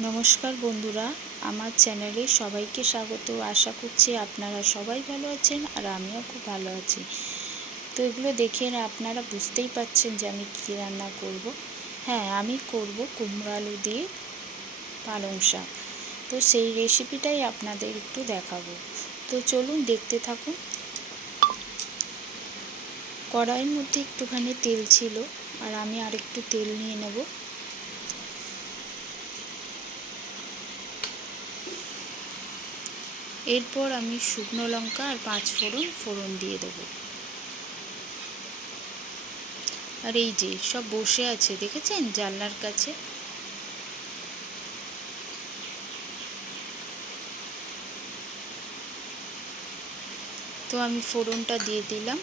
নমস্কার বন্ধুরা, আমার চ্যানেলে সবাইকে স্বাগত। আশা করছি আপনারা সবাই ভালো আছেন আর আমিও খুব ভালো আছি। তো এগুলো দেখে আপনারা বুঝতেই পাচ্ছেন যে আমি কী রান্না করব। হ্যাঁ আমি করব কুমড়ো আলু দিয়ে পালং শাক। তো সেই রেসিপিটাই আপনাদের একটু দেখাবো। তো চলুন দেখতে থাকুন। কড়াইয়ের মধ্যে একটুখানি তেল ছিল আর আমি আরেকটু তেল নিয়ে নেব। এরপর আমি শুকনো লঙ্কা আর পাঁচ ফোড়ন ফোড়ন দিয়ে দেব। আর এই যে সব বসে আছে, দেখেছেন জানলার কাছে? তো আমি ফোড়নটা দিয়ে দিলাম।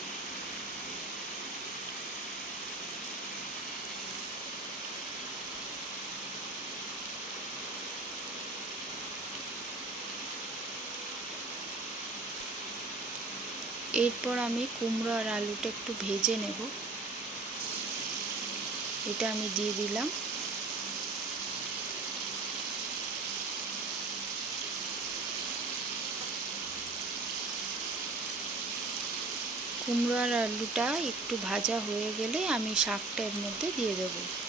এরপর আমি কুমড়ো আর আলুটা একটু ভেজে নেব। এটা আমি দিয়ে দিলাম। কুমড়ো আর আলুটা একটু ভাজা হয়ে গেলে আমি শাকটা এর মধ্যে দিয়ে দেবো।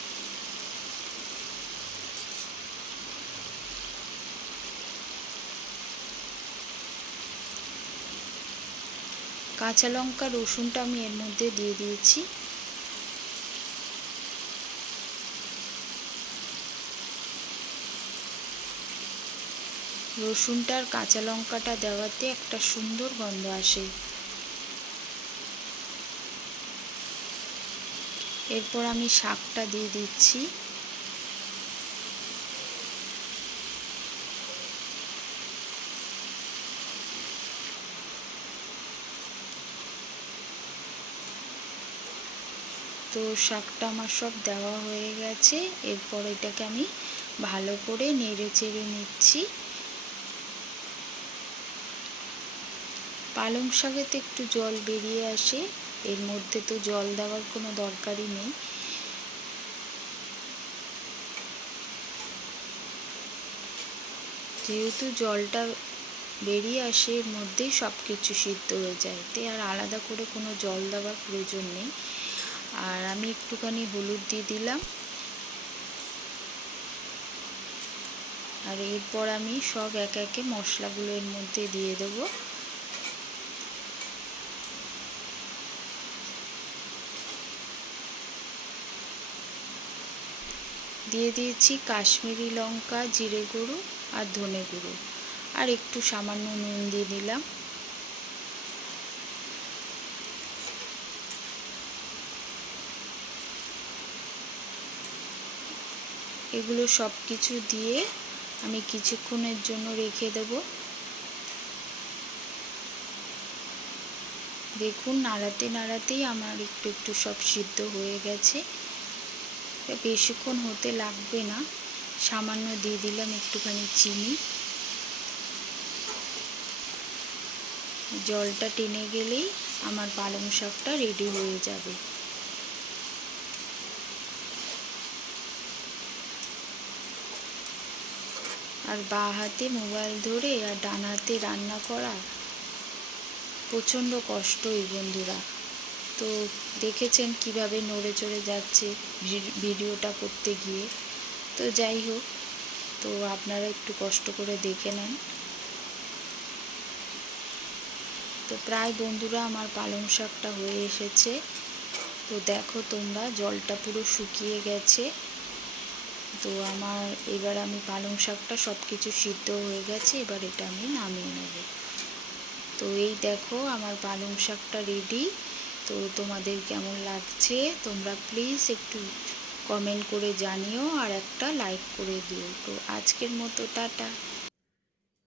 কাঁচা লঙ্কা, রসুনটা আমি এর মধ্যে দিয়ে দিয়েছি। রসুনটার কাঁচা লঙ্কাটা দেওয়াতে একটা সুন্দর গন্ধ আসে। এরপর আমি শাকটা দিয়ে দিচ্ছি। তো শাকটা আমার সব দেওয়া হয়ে গেছে। এরপর এটাকে আমি ভালো করে নেড়ে চেড়ে নিচ্ছি। পালং শাকেতে একটু জল বেরিয়ে আসে, এর মধ্যে তো জল দেওয়ার কোনো দরকারই নেই। যেহেতু জলটা বেরিয়ে আসে, এর মধ্যেই সব কিছু সিদ্ধ হয়ে যায়। তে আর আলাদা করে কোনো জল দেওয়ার প্রয়োজন নেই। আর আমি একটুখানি হলুদ দিয়ে দিলাম। আর এরপর আমি সব এক একে মশলাগুলো এর মধ্যে দিয়ে দেব। দিয়ে দিয়েছি কাশ্মীরি লঙ্কা, জিরে গুঁড়ো আর ধনে গুঁড়ো। আর একটু সামান্য নুন দিয়ে দিলাম। এগুলো সব কিছু দিয়ে আমি কিছুক্ষণের জন্য রেখে দেব। দেখুন, নাড়াতে নাড়াতেই আমার একটু একটু সব সিদ্ধ হয়ে গেছে। বেশিক্ষণ হতে লাগবে না। সামান্য দিয়ে দিলাম একটুখানি চিনি। জলটা টেনে গেলেই আমার পালং শাকটা রেডি হয়ে যাবে। আর বা হাতে মোবাইল ধরে আর ডান হাতে রান্না করা। প্রচণ্ড কষ্ট এই বন্ধুরা। তো দেখেছেন কীভাবে নড়ে চড়ে যাচ্ছে ভিডিওটা করতে গিয়ে। তো যাই হোক, তো আপনারা একটু কষ্ট করে দেখে নেন। তো প্রায় বন্ধুরা আমার পালং শাকটা হয়ে এসেছে। তো দেখো তোমরা, জলটা পুরো শুকিয়ে গেছে। তো আমার এবার আমি পালং শাকটা সব কিছু সিদ্ধ হয়ে গেছে, এবার এটা আমি নামিয়ে নেব। তো এই দেখো আমার পালং শাকটা রেডি তো তোমাদের কেমন লাগছে? তোমরা প্লিজ একটু কমেন্ট করে জানিও আর একটা লাইক করে দিও। তো আজকের মতো টাটা।